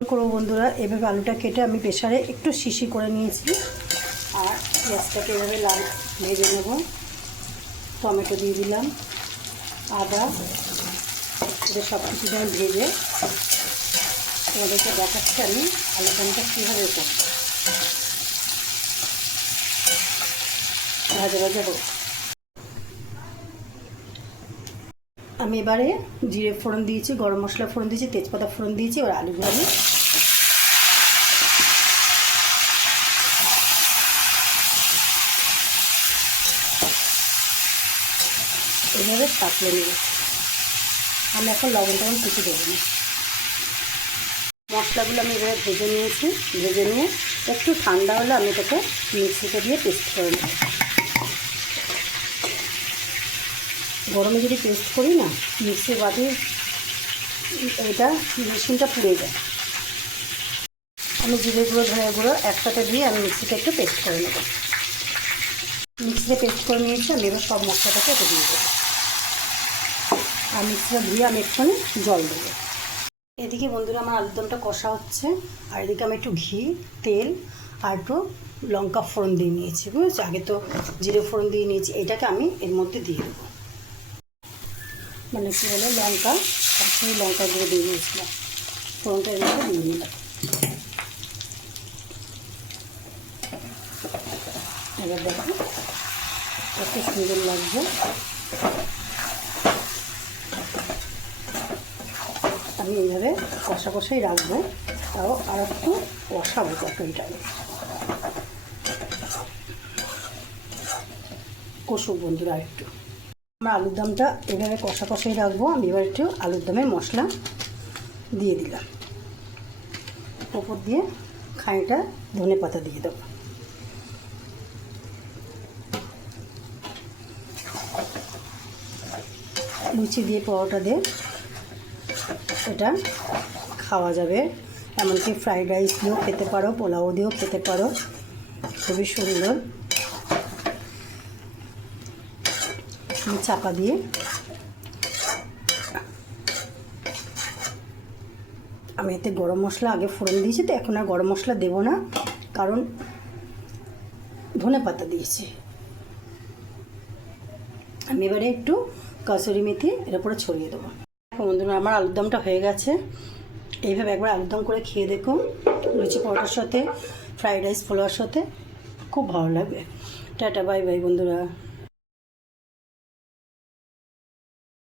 করবো বন্ধুরা, এভাবে আলুটা কেটে আমি প্রেসারে একটু শিশি করে নিয়েছি। আর পেঁয়াজটাকে এভাবে লাল ভেজে নেব। টমেটো দিয়ে দিলাম, আদা, এটা সব কিছু আমি ভেজে তোমাদেরকে দেখাচ্ছি আমি আলুটা কীভাবে করব। ভাজা ভাজা হোক। আমি এবারে জিরে ফোড়ন দিয়েছি, গরম মশলা ফোড়ন দিয়েছি, তেজপাতা ফোড়ন দিয়েছি। এবার আলুগুলো আমি এভাবে পাতলে নেব। আমি এখন লবণ কিছু দেবো না। মশলাগুলো আমি এভাবে ভেজে নিয়েছি। ভেজে নিয়ে একটু ঠান্ডা হলে আমি এটাকে মিক্সিতে দিয়ে পেস্ট করে নেব। গরমে যদি পেস্ট করি না, মিক্সি বাদে এটা মেশিনটা পুড়ে যায়। আমি জিরে গুঁড়ো, ধনে গুঁড়ো একসাথে দিয়ে আমি মিক্সিতে একটু পেস্ট করে নেব। মিক্সিতে পেস্ট করে নিয়েছি। আমি এবার সব মশলাটাকে একটু দিয়ে দেবো। আর মিক্সিটা ধুয়ে আমি একটুখানি জল দেবো। এদিকে বন্ধুরা আমার আলুরদমটা কষা হচ্ছে, আর এদিকে আমি একটু ঘি, তেল আর একটু লঙ্কা ফোড়ন দিয়ে নিয়েছি, বুঝেছি। আগে তো জিরে ফোড়ন দিয়ে নিয়েছি, এটাকে আমি এর মধ্যে দিয়ে দেবো। মানে কী বলে, লঙ্কা আর সেই লঙ্কা গুঁড়ো দিয়ে দিয়েছিলাম, ফোড়নটা এর মধ্যে দিয়ে দিলাম। এবার দেখো কত সুন্দর লাগছে। আমি এইভাবে কষা কষাই রাখবো, তাও আর একটু কষাবো তরকারিটাকে। কষুক বন্ধুরা একটু। আমার আলুর দমটা এভাবে কষা কষাই রাখবো। আমি এবার একটু আলুর দমের মশলা দিয়ে দিলাম। ওপর দিয়ে খানিকটা ধনে পাতা দিয়ে দেবো। লুচি দিয়ে, পরোটা দিয়ে এটা খাওয়া যাবে। এমনকি ফ্রাইড রাইস দিয়েও খেতে পারো, পোলাও দিয়েও খেতে পারো। খুবই সুন্দর। চাপা দিয়ে আমি এতে গরম মশলা আগে ফোড়ন দিয়েছি, তো এখন আর গরম মশলা দেবো না, কারণ ধনে পাতা দিয়েছি। আমি এবারে একটু কাসুরি মেথি এর উপরে ছড়িয়ে দেবো। বন্ধুরা আমার আলুর দমটা হয়ে গেছে। এইভাবে একবার আলুর দম করে খেয়ে দেখুন, লুচি পরোটার সাথে, ফ্রাইড রাইস, পোলাওর সাথে খুব ভালো লাগবে। টাটা, বাই বাই বন্ধুরা।